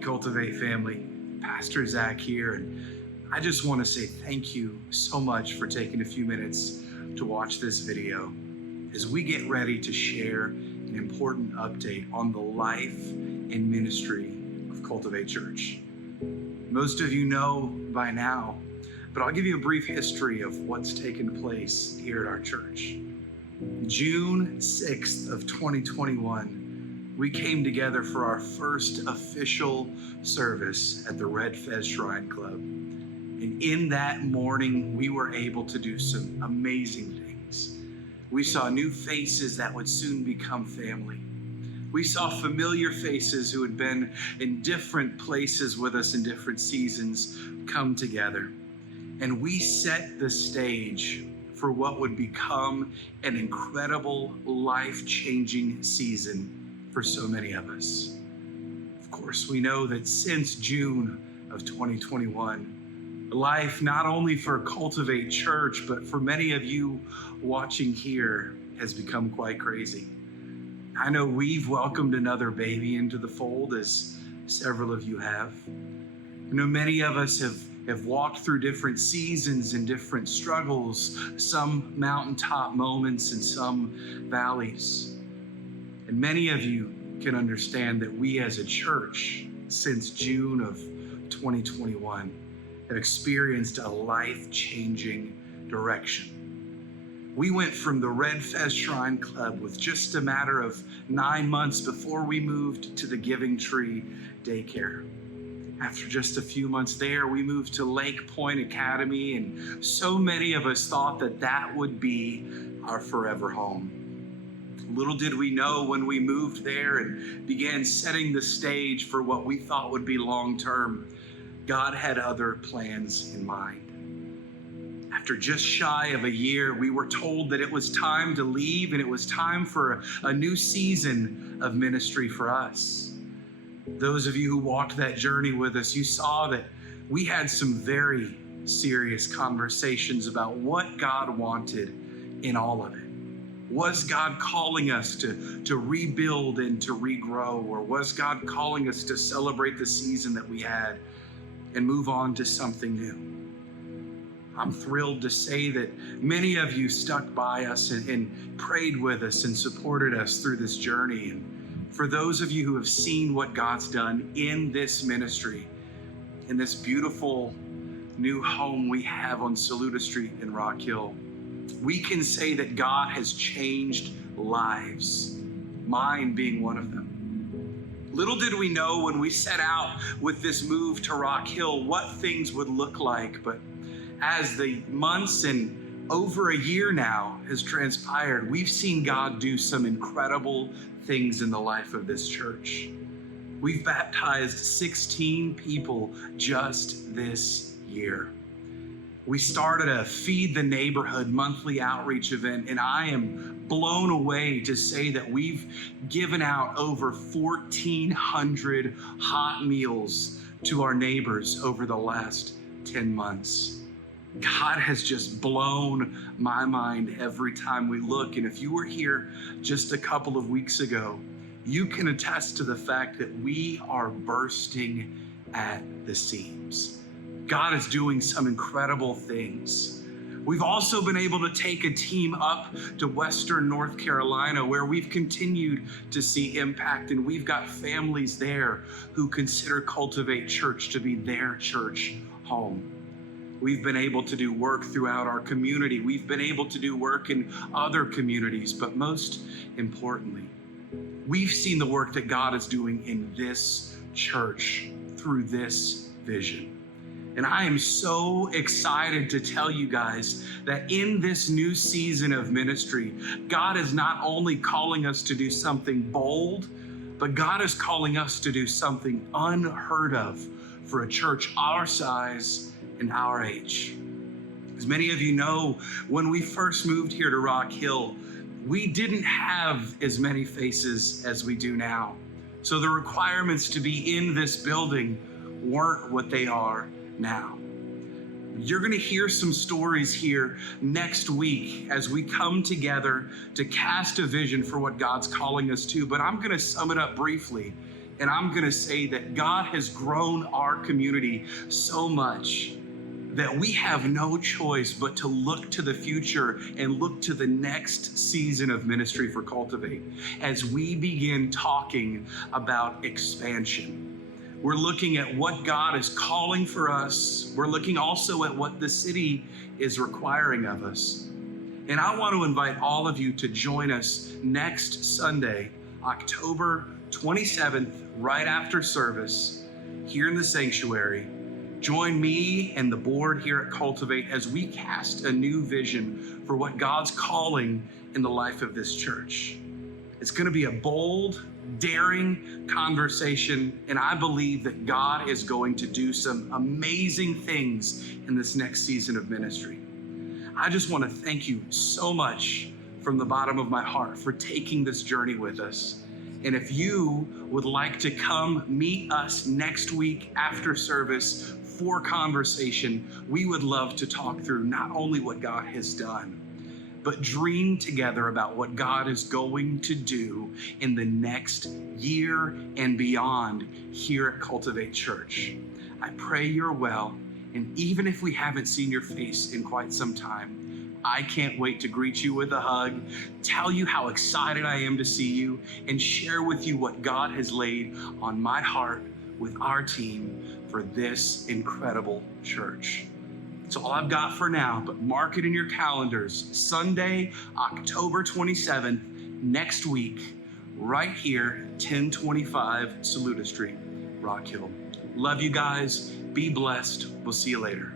Cultivate family, Pastor Zach here, and I just want to say thank you so much for taking a few minutes to watch this video as we get ready to share an important update on the life and ministry of Cultivate Church. Most of you know by now, but I'll give you a brief history of what's taken place here at our church. June 6th of 2021, we came together for our first official service at the Red Fez Shrine Club. And in that morning, we were able to do some amazing things. We saw new faces that would soon become family. We saw familiar faces who had been in different places with us in different seasons come together. And we set the stage for what would become an incredible, life-changing season for so many of us. Of course, we know that since June of 2021, life not only for Cultivate Church, but for many of you watching here has become quite crazy. I know we've welcomed another baby into the fold, as several of you have. I know many of us have walked through different seasons and different struggles, some mountaintop moments and some valleys. And many of you can understand that we as a church, since June of 2021, have experienced a life-changing direction. We went from the Red Fez Shrine Club with just a matter of 9 months before we moved to the Giving Tree Daycare. After just a few months there, we moved to Lake Point Academy, and so many of us thought that that would be our forever home. Little did we know when we moved there and began setting the stage for what we thought would be long-term, God had other plans in mind. After just shy of a year, we were told that it was time to leave and it was time for a new season of ministry for us. Those of you who walked that journey with us, you saw that we had some very serious conversations about what God wanted in all of it. Was God calling us to rebuild and to regrow, or was God calling us to celebrate the season that we had and move on to something new? I'm thrilled to say that many of you stuck by us and prayed with us and supported us through this journey. And for those of you who have seen what God's done in this ministry, in this beautiful new home we have on Saluda Street in Rock Hill, we can say that God has changed lives, mine being one of them. Little did we know when we set out with this move to Rock Hill what things would look like, but as the months and over a year now has transpired, we've seen God do some incredible things in the life of this church. We've baptized 16 people just this year. We started a Feed the Neighborhood monthly outreach event, and I am blown away to say that we've given out over 1,400 hot meals to our neighbors over the last 10 months. God has just blown my mind every time we look. And if you were here just a couple of weeks ago, you can attest to the fact that we are bursting at the seams. God is doing some incredible things. We've also been able to take a team up to Western North Carolina, where we've continued to see impact, and we've got families there who consider Cultivate Church to be their church home. We've been able to do work throughout our community. We've been able to do work in other communities, but most importantly, we've seen the work that God is doing in this church through this vision. And I am so excited to tell you guys that in this new season of ministry, God is not only calling us to do something bold, but God is calling us to do something unheard of for a church our size and our age. As many of you know, when we first moved here to Rock Hill, we didn't have as many faces as we do now. So the requirements to be in this building weren't what they are now. You're going to hear some stories here next week as we come together to cast a vision for what God's calling us to, but I'm going to sum it up briefly And I'm going to say that God has grown our community so much that we have no choice but to look to the future and look to the next season of ministry for Cultivate as we begin talking about expansion. We're looking at what God is calling for us. We're looking also at what the city is requiring of us. And I want to invite all of you to join us next Sunday, October 27th, right after service, here in the sanctuary. Join me and the board here at Cultivate as we cast a new vision for what God's calling in the life of this church. It's going to be a bold, daring conversation, and I believe that God is going to do some amazing things in this next season of ministry. I just want to thank you so much from the bottom of my heart for taking this journey with us. And if you would like to come meet us next week after service for conversation, we would love to talk through not only what God has done, but dream together about what God is going to do in the next year and beyond here at Cultivate Church. I pray you're well, and even if we haven't seen your face in quite some time, I can't wait to greet you with a hug, tell you how excited I am to see you, and share with you what God has laid on my heart with our team for this incredible church. That's all I've got for now, but mark it in your calendars. Sunday, October 27th, next week, right here, 1025 Saluda Street, Rock Hill. Love you guys. Be blessed. We'll see you later.